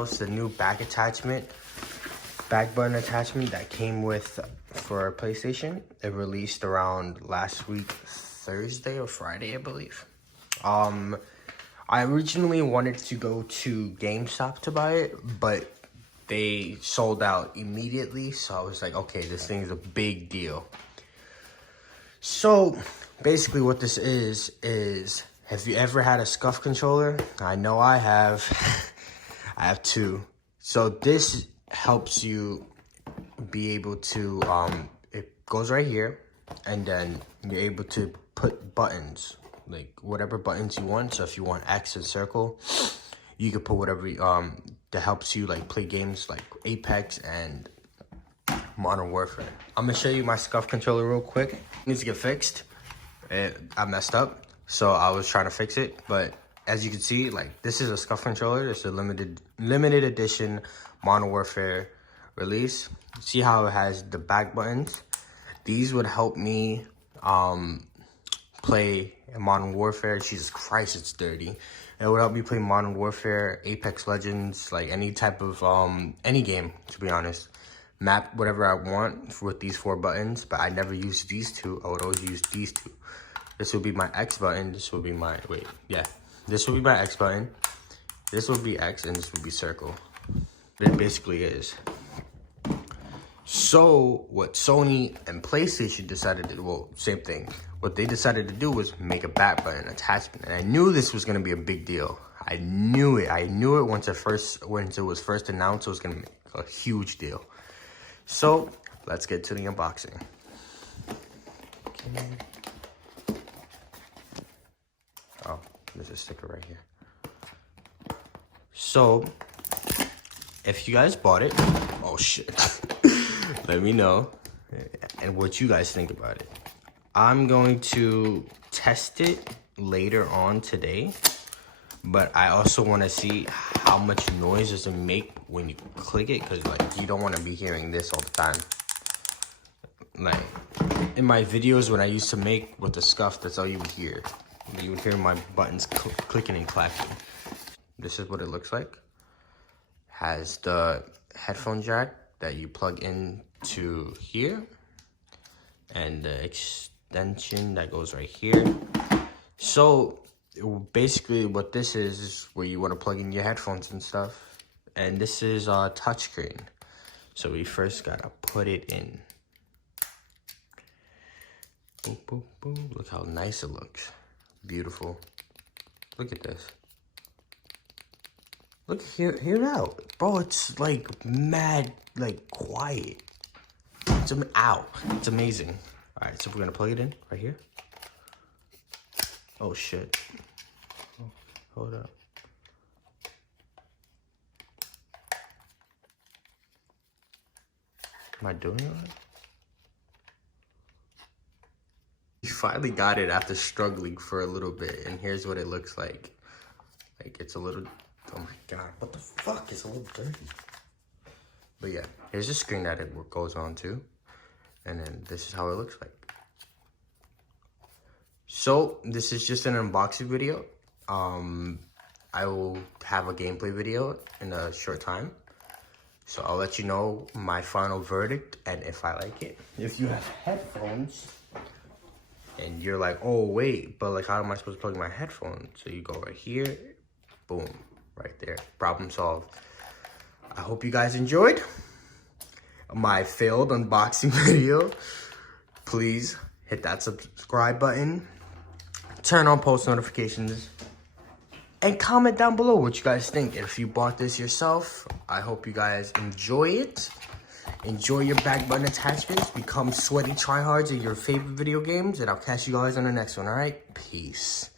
It's the new back button attachment that came with for PlayStation. It released around last week, Thursday or Friday, I believe. I originally wanted to go to GameStop to buy it, but they sold out immediately. So I was like, okay, this thing's a big deal. So basically what this is have you ever had a scuff controller? I know I have. I have two. So this helps you be able to, it goes right here, and then you're able to put buttons, like whatever buttons you want. So if you want X and circle, you can put whatever, that helps you like play games like Apex and Modern Warfare. I'm gonna show you my scuff controller real quick. It needs to get fixed. I messed up, so I was trying to fix it, but as you can see, like, this is a scuff controller. It's a limited edition Modern Warfare release. See how it has the back buttons? These would help me play Modern Warfare. Jesus Christ, it's dirty. It would help me play Modern Warfare, Apex Legends, like any type of any game, to be honest. Map whatever I want with these 4 buttons, but I never use these two. I would always use these two. This would be my X button. This would be my, this would be my X button. This would be X, and this would be circle. It basically is. So what Sony and PlayStation decided to do, well, same thing. What they decided to do was make a back button attachment. And I knew this was gonna be a big deal. I knew it. I knew it once it was first announced. It was gonna make a huge deal. So let's get to the unboxing. Okay. Oh, there's a sticker right here. So, if you guys bought it, oh shit, let me know and what you guys think about it. I'm going to test it later on today, but I also want to see how much noise does it make when you click it, because like you don't want to be hearing this all the time. Like in my videos when I used to make with the scuff, that's all you would hear. You would hear my buttons clicking and clacking. This is what it looks like. Has the headphone jack that you plug into here, and the extension that goes right here. So basically what this is where you want to plug in your headphones and stuff. And this is a touchscreen. So we first gotta put it in. Boom, boom, boom. Look how nice it looks. Beautiful. Look at this. Look, hear it out. Bro, it's like mad, like quiet. It's amazing. All right, so we're gonna plug it in right here. Oh shit. Oh, hold up. Am I doing it right? We finally got it after struggling for a little bit, and here's what it looks like. Like, it's a little, oh my god, what the fuck? It's a little dirty. But yeah, here's the screen that it goes on to, and then this is how it looks like. So this is just an unboxing video. I will have a gameplay video in a short time. So I'll let you know my final verdict and if I like it. If you have headphones and you're like, oh wait, but like how am I supposed to plug my headphones? So you go right here, boom, right there, problem solved. I hope you guys enjoyed my failed unboxing video. Please hit that subscribe button, turn on post notifications, and comment down below what you guys think. If you bought this yourself, I hope you guys enjoy it. Enjoy your back button attachments. Become sweaty tryhards in your favorite video games. And I'll catch you guys on the next one, all right? Peace.